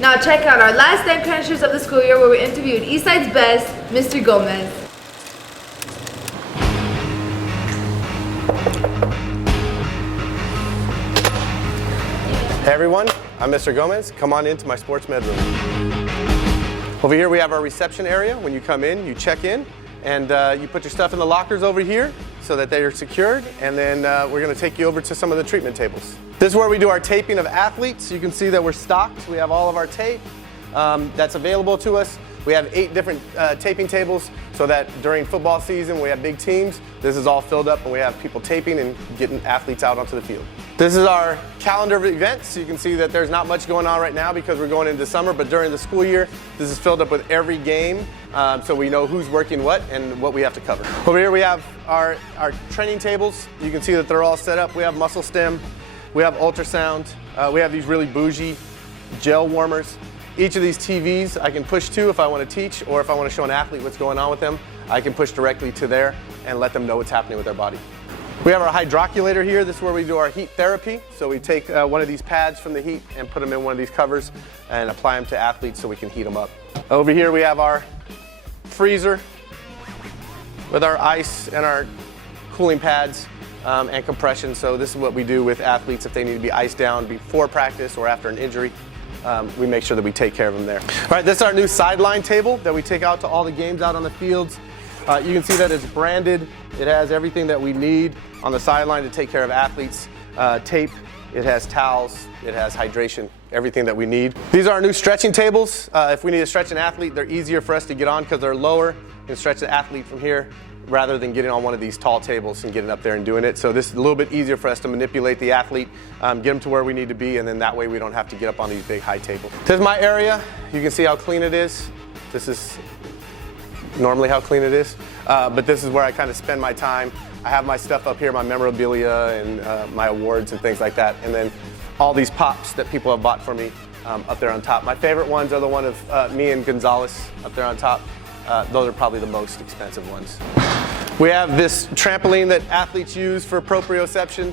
Now check out our last 10 crunchers of the school year where we interviewed Eastside's best, Mr. Gomez. Hey everyone, I'm Mr. Gomez. Come on into my sports med room. Over here we have our reception area. When you come in, you check in, and you put your stuff in the lockers over here so that they are secured, and then we're going to take you over to some of the treatment tables. This is where we do our taping of athletes. You can see that we're stocked. We have all of our tape that's available to us. We have 8 different taping tables so that during football season, we have big teams. This is all filled up and we have people taping and getting athletes out onto the field. This is our calendar of events. You can see that there's not much going on right now because we're going into summer, but during the school year, this is filled up with every game, so we know who's working what and what we have to cover. Over here we have our training tables. You can see that they're all set up. We have muscle stem, we have ultrasound, we have these really bougie gel warmers. Each of these TVs I can push to if I want to teach, or if I want to show an athlete what's going on with them, I can push directly to there and let them know what's happening with their body. We have our hydroculator here. This is where we do our heat therapy. So we take one of these pads from the heat and put them in one of these covers and apply them to athletes so we can heat them up. Over here we have our freezer with our ice and our cooling pads and compression. So this is what we do with athletes if they need to be iced down before practice or after an injury. We make sure that we take care of them there. All right, this is our new sideline table that we take out to all the games out on the fields. You can see that it's branded. It has everything that we need on the sideline to take care of athletes. Tape, it has towels, it has hydration, everything that we need. These are our new stretching tables. If we need to stretch an athlete, they're easier for us to get on because they're lower. You can stretch the athlete from here rather than getting on one of these tall tables and getting up there and doing it. So this is a little bit easier for us to manipulate the athlete, get them to where we need to be, and then that way we don't have to get up on these big high tables. This is my area. You can see how clean it is. This is normally how clean it is, but this is where I kind of spend my time. I have my stuff up here, my memorabilia and my awards and things like that, and then all these pops that people have bought for me up there on top. My favorite ones are the one of me and Gonzalez up there on top. Those are probably the most expensive ones. We have this trampoline that athletes use for proprioception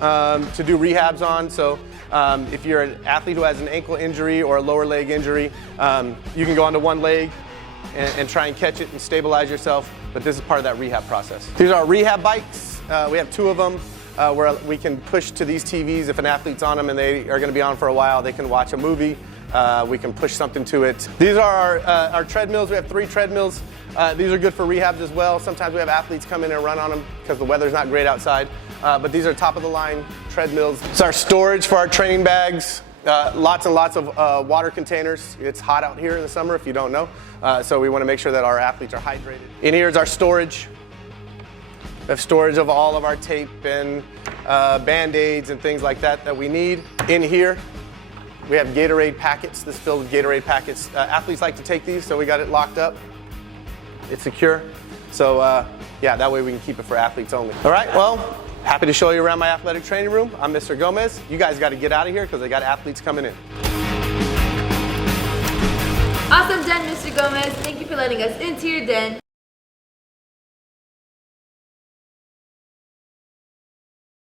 to do rehabs on. So if you're an athlete who has an ankle injury or a lower leg injury, you can go onto one leg and try and catch it and stabilize yourself, but this is part of that rehab process. These are our rehab bikes. We have 2 of them where we can push to these TVs. If an athlete's on them and they are going to be on for a while, they can watch a movie. We can push something to it. These are our treadmills. We have 3 treadmills. These are good for rehabs as well. Sometimes we have athletes come in and run on them because the weather's not great outside. But these are top of the line treadmills. It's our storage for our training bags. Lots and lots of water containers. It's hot out here in the summer if you don't know. So we want to make sure that our athletes are hydrated. In here is our storage. We have storage of all of our tape and Band-Aids and things like that that we need. In here, we have Gatorade packets. This is filled with Gatorade packets. Athletes like to take these, so we got it locked up. It's secure. So yeah, that way we can keep it for athletes only. All right, well, happy to show you around my athletic training room. I'm Mr. Gomez. You guys got to get out of here because they got athletes coming in. Awesome den, Mr. Gomez. Thank you for letting us into your den.